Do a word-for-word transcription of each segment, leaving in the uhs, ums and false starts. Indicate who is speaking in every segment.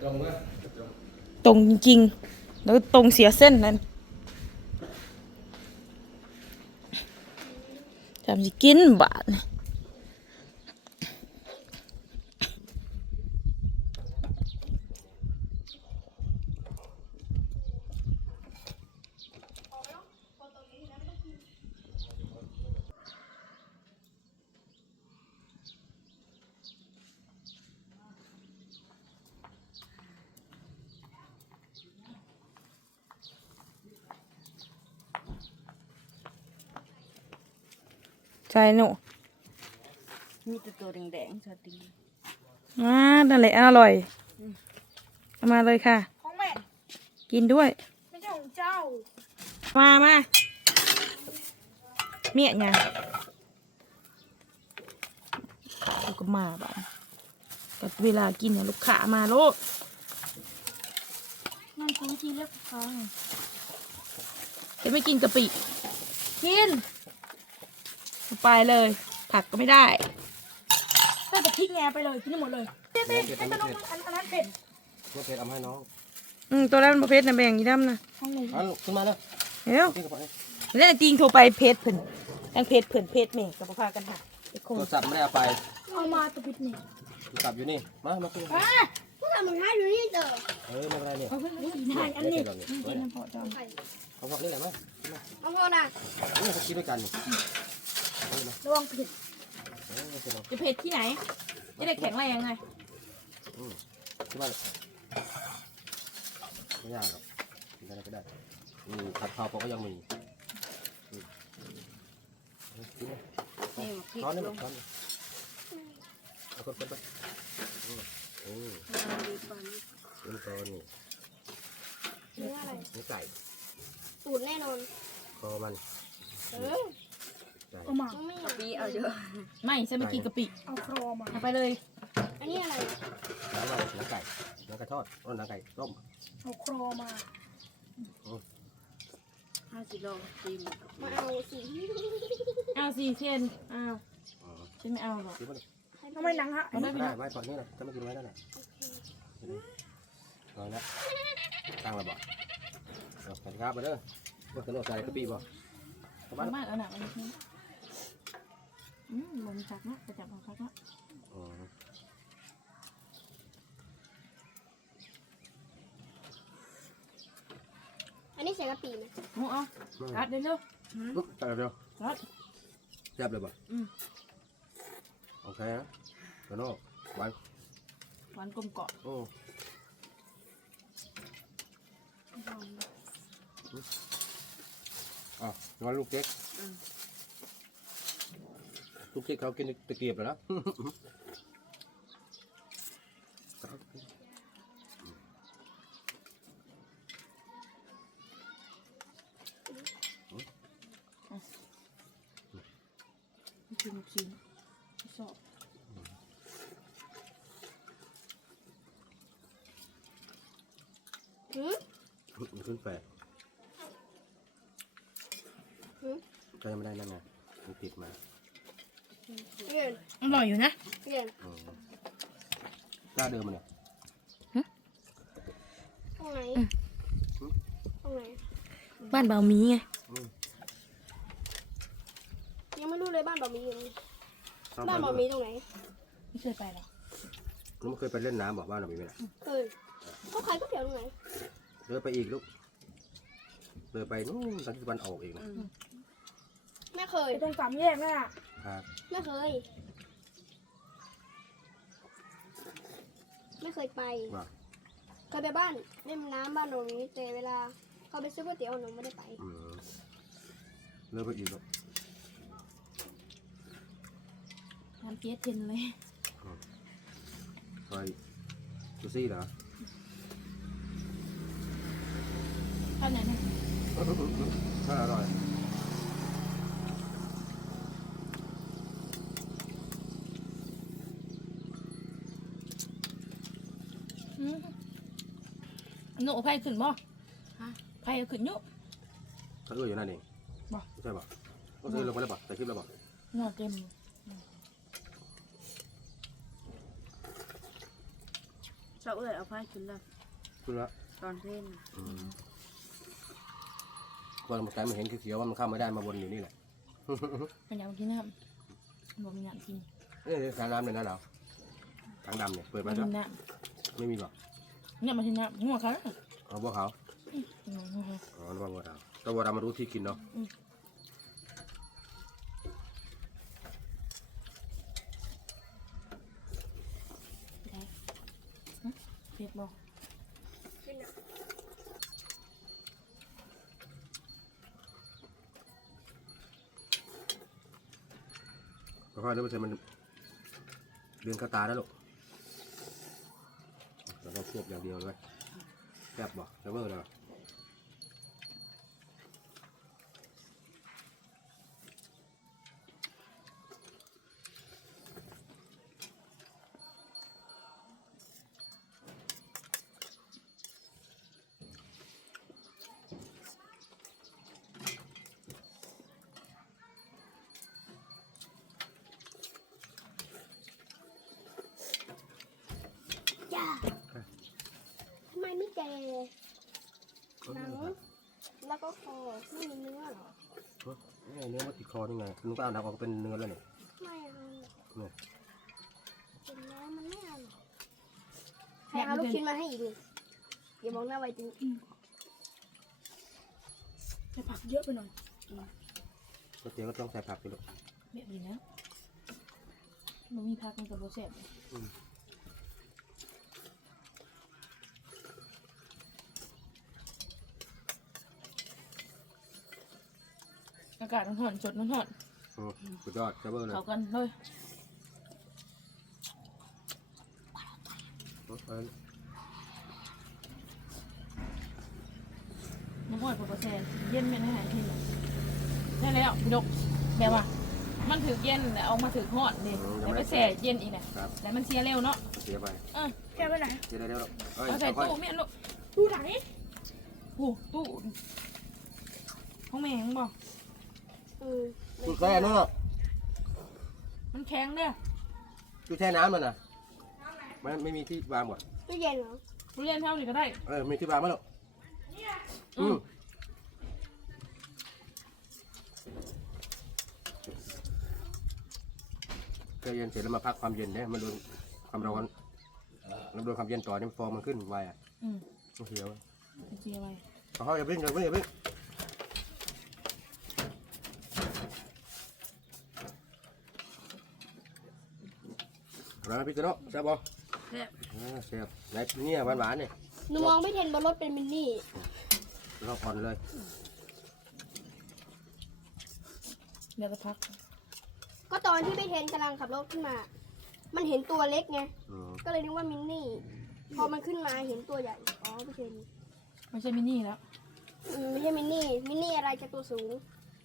Speaker 1: ตรงจริงๆแล้วตรงเสียเส้นนั่นจำสิกินบาทใช่หนู
Speaker 2: มีแต่ตัวแดงๆสติง
Speaker 1: อ่านั่นแหละอร่อยเอามาเลยค่ะ
Speaker 2: ของแม่
Speaker 1: กินด้วย
Speaker 2: ไม่ใช่ของเจ้า
Speaker 1: มามาเมียไงลูกก็มาบ้านกับเวลากินเนี่ยลูกค้ามาลูก
Speaker 2: มันคุ้นทีเล็กเขา
Speaker 1: จะไม่กินกะปิ
Speaker 2: กิน
Speaker 1: ไปเลยผักก็ไม่ได้
Speaker 2: ใส่แต่พริกแงไปเลยกินให้หมดเลยเต้เต้ไอ้ตัวน้องอันอันนั้นเผ็ด
Speaker 3: ไม่เผ็ดเอาให้น้อง
Speaker 1: อืมตัวนั้นประเภทน่ะแบ่งยี่ดำนะ
Speaker 2: ห้องหนึ่ง
Speaker 3: เอาขึ้นมาเลย
Speaker 1: เอ้วแล้วจริงโทรไปเพจเพิ่นยังเพจเพิ่นเพจแม่กับพากันหา
Speaker 3: โทรศัพท์ไม่ได้เอาไป
Speaker 2: เอามาตัวปิดนี่
Speaker 3: โทรศัพท์อยู่นี่มามาคุย
Speaker 2: อ่าโทรศัพท์มันหายอยู่นี่เด้อ
Speaker 3: เฮ้ยไม่เป็นไรเนี่ย
Speaker 2: เอาขึ้นมาสีหายอันนี้กินน้ำพอจอม
Speaker 3: เอาพวกนี้แหละมั้ย
Speaker 2: เอาพอนะ
Speaker 3: นี่เขาคิดด้วยกัน
Speaker 2: ระวังผิด
Speaker 1: จะเพจที่ไหนจะได้แข็งแรงไง
Speaker 3: อืมที่บ้านไม่ยากหรอกกินอะไรก็ได้มีผัดข้าวก็ยังมีกินเลยช้อนนี่ช้อนนี่เอาคนคนไปอืมอืมกินก่อนนี่
Speaker 2: เนื้ออะไร
Speaker 3: เนื้อไก่
Speaker 2: สูตรแน่นอน
Speaker 3: คอมัน
Speaker 2: เออเอามาไม่ปีเอาเยอะ
Speaker 1: ไม่ฉันไม่กินกะปิ
Speaker 2: เอาครอมา
Speaker 1: เอาไปเลย
Speaker 2: อันนี้อะไร
Speaker 3: น้ำอะไรน้ำไก่น้ำไก่ทอดต้นน้ำไก่ต้ม
Speaker 2: เอาครอมาห้าสิบโลตีมมาเอาสิ
Speaker 1: เอาสิเช่นเอาฉันไม่เอาหรอก
Speaker 2: ทำไมหนังฮะ
Speaker 3: ไม่ได้ไว้ก่อนนี่นะจะไม่กินไว้นั่นแหละเอาละตั้งระเบิดสวัสดีครับมาเด้อว่าจะโน้ตใจกระปีบ่
Speaker 1: มากมากเอาหนักอันนี้อืมลมจักนะจะจับของเขาก็
Speaker 2: อันนี้ใส่กะปิไหม
Speaker 1: โอ้เอากัดเดี๋ยวเร็ว
Speaker 3: กัดเร็ว
Speaker 1: กัด
Speaker 3: เรียบเลยบ่
Speaker 1: อืม
Speaker 3: โอเคนะโตโน่หวาน
Speaker 1: หวานกลมเกาะ
Speaker 3: โอ้อ่ะงั้นลูกเก๊กลูกเก๊กเขากินตะเกียบแล้วนะ
Speaker 1: กินกินชอบ
Speaker 2: หืม
Speaker 3: ขึ้นแปดก็ยังไม่ได้นั่นไงมันติดมา
Speaker 1: อร่อยอยู่นะ
Speaker 3: กล้าเดิมมันเนี่ย
Speaker 2: ตรงไหนตรงไหน
Speaker 1: บ้านเบามีไง
Speaker 2: ยังไม่รู้เลยบ้านเบามีบ้านเบามีตรงไหน
Speaker 1: ไม่เคยไปหรอ
Speaker 3: ลูกไม่เคยไปเล่นน้ำบอกบ้านเบามีไหมล่ะ
Speaker 2: เคยเขาขายก๋วยเตี๋ยวตรงไหน
Speaker 3: เดินไปอีกลูกเดินไปนู่นสันติวันออกเอง
Speaker 2: ไม่เคยตรงสามแยกนั่นอ่ะไม่เคยไม่เคยไปเคยไปบ้านเล่นน้ำบ้านหนูนี้แต่เวลาเขาไปซื้อก๋วยเตี๋ยวหนูไม่ได้ไป
Speaker 3: เลิกไปอีกแล้ว
Speaker 1: ทำเจี๊ยบเย็นเลย
Speaker 3: ไปซูซี่เหรอ
Speaker 1: ข้าวไหนนะ
Speaker 3: ข้าวอร่อย
Speaker 1: หนูไผ่ขึ้นบ่ไผ่ขึ้นยุ
Speaker 3: เขาเอื้ออยู่นั่นเอง
Speaker 1: บ่
Speaker 3: ใช่ป่ะก็ซื้อลงไปแล้วป่ะใส่คลิปแล้วป่ะ
Speaker 1: หนอเต็ม
Speaker 4: เสาเอ้ยเอาไฟกินแล้ว
Speaker 3: คุณละ
Speaker 4: ตอนเพลน
Speaker 3: วันเมื่อกี้มันเห็นเขียวๆว่ามันเข้าไม่ได้มาวนอยู่นี่แหละ
Speaker 1: มันอยากกินน้ำบอกมีน้ำกิน
Speaker 3: เอ้ยทางน้ำเลยนะเราทางดำเนี่ยเปิด
Speaker 1: มั
Speaker 3: มาน แล้ว
Speaker 1: กินน้
Speaker 3: ไม่มีหรอก
Speaker 1: ำเนี่ยมันกินน้ำงัวเขา
Speaker 3: เอาพวกเขาอ๋อระวังวัวดาวแต่วัวดาวมารู้ที่กินเนาะ
Speaker 1: เผ็ดบอก
Speaker 2: กินอ่ะ
Speaker 3: ค่อยๆนึกว่าจะมันเดือนกระตาแล้วลูกเราต้องควบอย่างเดียวเลยแคบบ่แล้วเมื่อไหร่
Speaker 2: จ้าทำไมไม่แก่หนังแล้วก็คอไม่มีเนื้อเหรอ
Speaker 3: นี่เนื้อมันติดคอนี่ไงนึกว่าเอาหนังออกเป็นเนื้อแล้วเนี่ย
Speaker 2: ไม่เอา
Speaker 3: เนี่ย
Speaker 2: กินแล้วมันไม่อร่อยใครเอาลูกชิ้นมาให้อีกนี่อย่ามองหน้าไวจริง
Speaker 1: จะผักเยอะไปหน่อย
Speaker 3: ก๋วยเตี๋ยวก็ต้องใส่ผักไปลูก
Speaker 1: แบบนี้นะมันมีผักมันกับโบเซ่บอากาศมันหอนสดมันหอน
Speaker 3: อืมสุดยอดเจ้าเบอร์เลย
Speaker 1: เขากันเลย
Speaker 3: เออ
Speaker 1: น้ำหอยกับโบเซ่เย็นเป็นอาหารที่นี่ได้แล้วพี่ดกแบบว่ามันถือเย็นแล้วเอามาถือหอนนี่แล้วไปแช่เย็นอีกนะครับ แล้วมันเสียเร็วเนาะ
Speaker 3: เสียไป
Speaker 1: เออ
Speaker 2: แกไปไหน
Speaker 3: เสียได้แล้วลูกเอ้ย
Speaker 1: เอาใส่
Speaker 3: ค่อย
Speaker 1: ตู้แม่ลูกตู้ไหนโอ้ตู้ของแม่งบอก
Speaker 2: อืม
Speaker 3: ๆตู้แช่นั่นน่ะ
Speaker 1: มันแข็งเด้อ
Speaker 3: ตู้แช่น้ำมันน่ะมันไม่มีที่วางหมด
Speaker 2: ตู้เย็นเหรอ
Speaker 1: ทุเรียนเท่านี้ก็ได้
Speaker 3: เออมีที่วางไหมลูก
Speaker 1: อื
Speaker 3: อื
Speaker 1: ม
Speaker 3: มแช่เย็นเสร็จแล้วมาพักความเย็นเนี่ยมันโดนความร้อนแล้วโดนความเย็นต่อเนี่ยฟองมันขึ้นไวอ่ะ
Speaker 1: อืม
Speaker 3: ต้องเสียไว้
Speaker 1: เจียไว้
Speaker 3: เอาเขาอย่าเพิ่งอย่าเพิ่งอย่าเพิ่งร้านพี่กระโดดแซ่บบ่
Speaker 4: แซ่บ
Speaker 3: อ่าแซ่บไหนเนี่ยหวานหวานๆเนี่ย
Speaker 2: หนูมองไม่เห็นบนรถเป็นมินนี่
Speaker 3: เราผ่อนเลย
Speaker 1: เดี๋ยวจะพัก
Speaker 2: ก็ตอนที่พี่เทนกำลังขับรถขึ้นมา มันเห็นตัวเล็กไง
Speaker 3: อืม
Speaker 2: ก็เลยนึกว่ามินนี่ พอมันขึ้นมาเห็นตัวใหญ่ อ๋อพี่เทน
Speaker 1: ไม่ใช่มินี่แล้ว
Speaker 2: อืมไม่ใช่มินนี่ มินนี่อะไรจะตัวสูง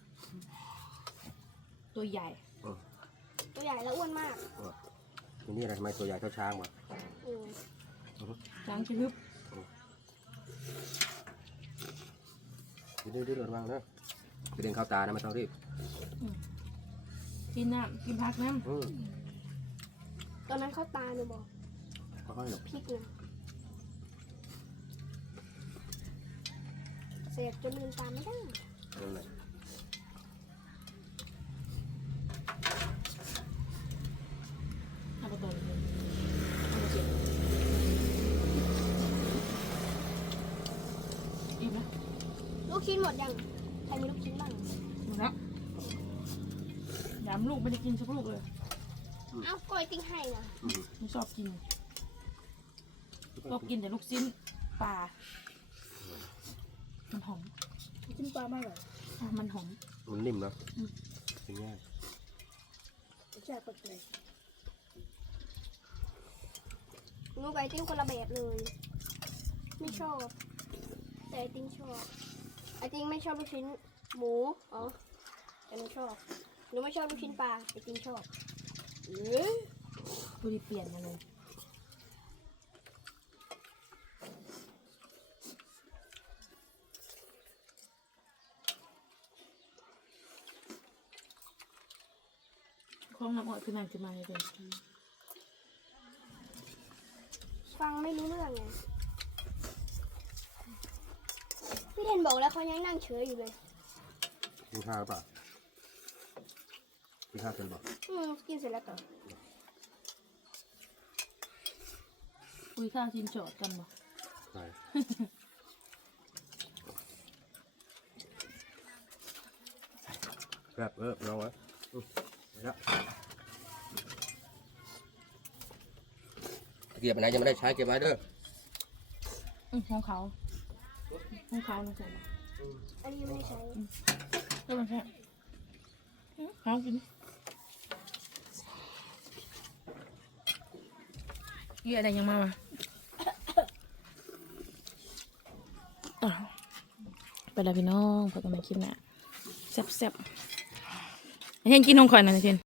Speaker 1: ตัวใหญ่
Speaker 2: ตัวใหญ่แล้วอ้วนมาก
Speaker 3: ทีนี่อะไรทำไมตัวใหญ่เท่าช้างวะ
Speaker 2: อืม
Speaker 1: ล้างจะฮึบ
Speaker 3: ดื้อดื้อระวังนะกระเด็นเข้าตานะไม่ต้องรีบ
Speaker 1: กินน้ำกินพักน้
Speaker 3: อืม
Speaker 2: ตอนนั้นเข้าตาหนูบอก
Speaker 3: ค่อยๆหลบ
Speaker 2: พริกนะเสพจนลืมตาไม่ได้
Speaker 3: นั่นแหละ
Speaker 1: ำเอาไปตัวเลยเอาไปเจ็บอีกนะ
Speaker 2: ลูกชิ้นหมดยัง ใครมีลูกชิ้นบ้าง
Speaker 1: หมดแล้วยำลูกไม่ได้กินสักลูกเลย
Speaker 2: เอ้าก้อยติ้งให้นะ
Speaker 3: อืม
Speaker 1: ไม่ชอบกินชอบกินแต่ลูกชิ้นปลา มันหอม
Speaker 2: ชิ้นปลามากเลย
Speaker 1: อ่ะมันหอม
Speaker 3: มันนิ่มเนาะ
Speaker 1: อืม
Speaker 3: เป็นง่าย
Speaker 2: แซ่บกเลยหนูกับไอติ้งคนละแบบเลย ไม่ชอบ แต่ไอติ้งชอบ ไอติ้งไม่ชอบลูกชิ้นหมู อ๋อ แต่หนูชอบ หนูไม่ชอบลูกชิ้นปลา ไอติ้งชอบเอ้ย
Speaker 1: ดูดิเปลี่ยนมาเลยคล้องน้ำอ่อยขึ้นมาขึ้นมาเลย
Speaker 2: ชฟังไม่รู้เรื่องไงพี่เทนบอกแล้วเขายังนั่งเฉยอยู่เลย
Speaker 3: กินข้าวเปล่ากินข้าวเป็นบอก
Speaker 2: อืมกินเสร็จแล้วต่อ
Speaker 1: คุยข้าวกินโจทย์กันบ่
Speaker 3: ใช่แบบเออลองไว้อืมแล้วเก็บไปไหนยังไม่ได้ใช้เก็บไว้เด้อ
Speaker 1: อืมของเขาของเขานะจ๊ะ
Speaker 2: อันนี้ยังไม่ได้ใช้
Speaker 1: ก็มันแค่อืมเขากินเยี่ยอะไรยังมาวะอ้าวไปแล้วพี่น้องพบกันใหม่คลิปหน้าแซ่บๆให้เห็นกินนมข่อยหน่อยนะเทน